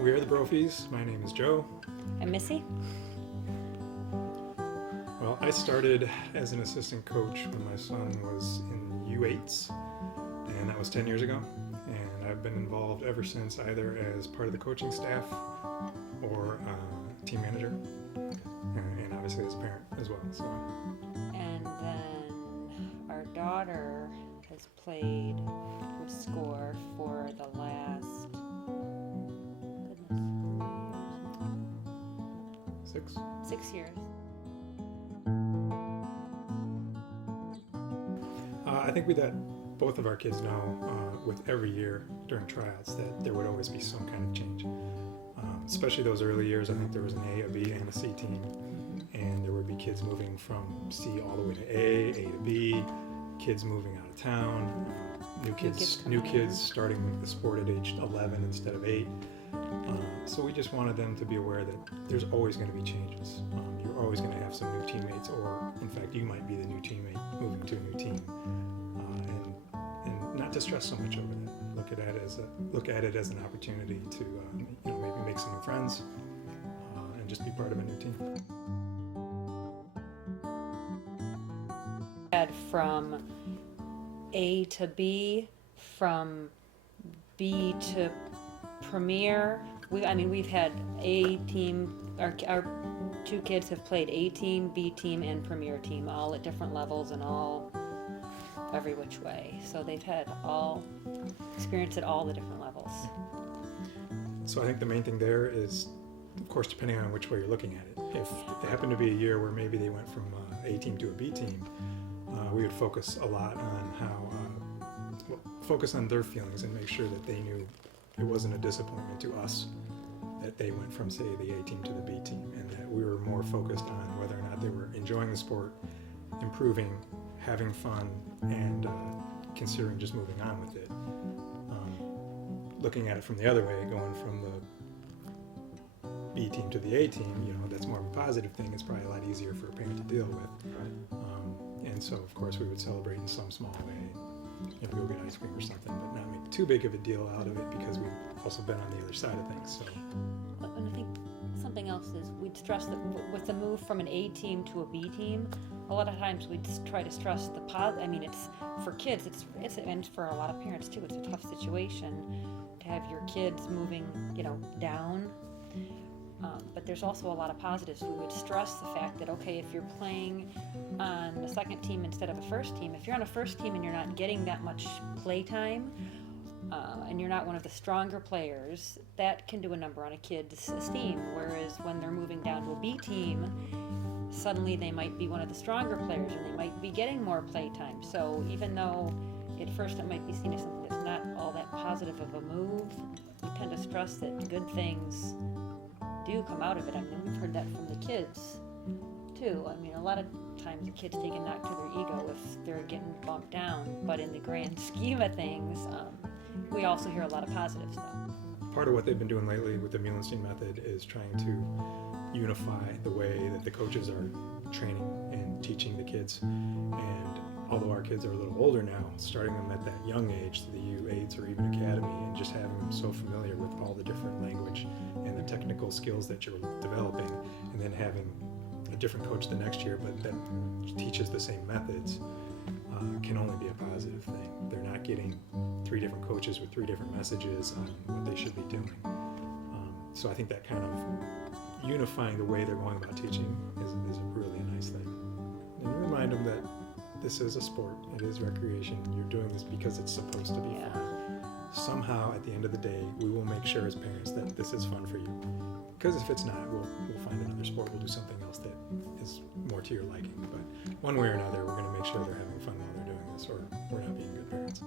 We are the Brophies. My name is Joe. I'm Missy. Well, I started as an assistant coach when my son was in U8s, and that was 10 years ago. And I've been involved ever since, either as part of the coaching staff or team manager, and obviously as a parent as well. So. And then our daughter has played with SCOR for the last, 6 years. I think we let both of our kids know with every year during tryouts that there would always be some kind of change. Especially those early years, I think there was an A, a B, and a C team. And there would be kids moving from C all the way to A to B, kids moving out of town, new kids starting the sport at age 11 instead of 8. So we just wanted them to be aware that there's always going to be changes. You're always going to have some new teammates, or in fact, you might be the new teammate moving to a new team, and not to stress so much over that. Look at it as an opportunity to maybe make some new friends and just be part of a new team. From A to B, from B to Premier. We've had A team. Our two kids have played A team, B team, and Premier team, all at different levels and all every which way. So they've had all experience at all the different levels. So I think the main thing there is, of course, depending on which way you're looking at it. If it happened to be a year where maybe they went from A team to a B team, we would focus a lot on focus on their feelings and make sure that they knew it wasn't a disappointment to us that they went from, say, the A team to the B team, and that we were more focused on whether or not they were enjoying the sport, improving, having fun, and considering just moving on with it. Looking at it from the other way, going from the B team to the A team, that's more of a positive thing. It's probably a lot easier for a parent to deal with. And so, of course, we would celebrate in some small way. Go get ice cream or something, but not make too big of a deal out of it because we've also been on the other side of things. So. And I think something else is we'd stress that with the move from an A team to a B team, a lot of times we'd try to stress the positive. It's for kids, it's and for a lot of parents too. It's a tough situation to have your kids moving, down. But there's also a lot of positives. We would stress the fact that, okay, if you're playing on the second team instead of a first team, if you're on a first team and you're not getting that much play time, and you're not one of the stronger players, that can do a number on a kid's esteem. Whereas when they're moving down to a B team, suddenly they might be one of the stronger players and they might be getting more play time. So even though at first it might be seen as something that's not all that positive of a move, we tend to stress that good things do come out of it. We've heard that from the kids too. A lot of times the kids take a knock to their ego if they're getting bumped down, but in the grand scheme of things, we also hear a lot of positive stuff. Part of what they've been doing lately with the Muhlenstein method is trying to unify the way that the coaches are training and teaching the kids. And although our kids are a little older now, starting them at that young age, the U8s or even academy, and just having them so familiar with all the different language and the technical skills that you're developing, and then having a different coach the next year but that teaches the same methods, can only be a positive thing. They're not getting 3 different coaches with 3 different messages on what they should be doing. So I think that kind of unifying the way they're going about teaching is really a nice thing. And remind them that this is a sport, it is recreation, you're doing this because it's supposed to be fun. Somehow, at the end of the day, we will make sure as parents that this is fun for you. Because if it's not, we'll find another sport, we'll do something else that is more to your liking. But one way or another, we're going to make sure they're having fun while they're doing this, or we're not being good parents.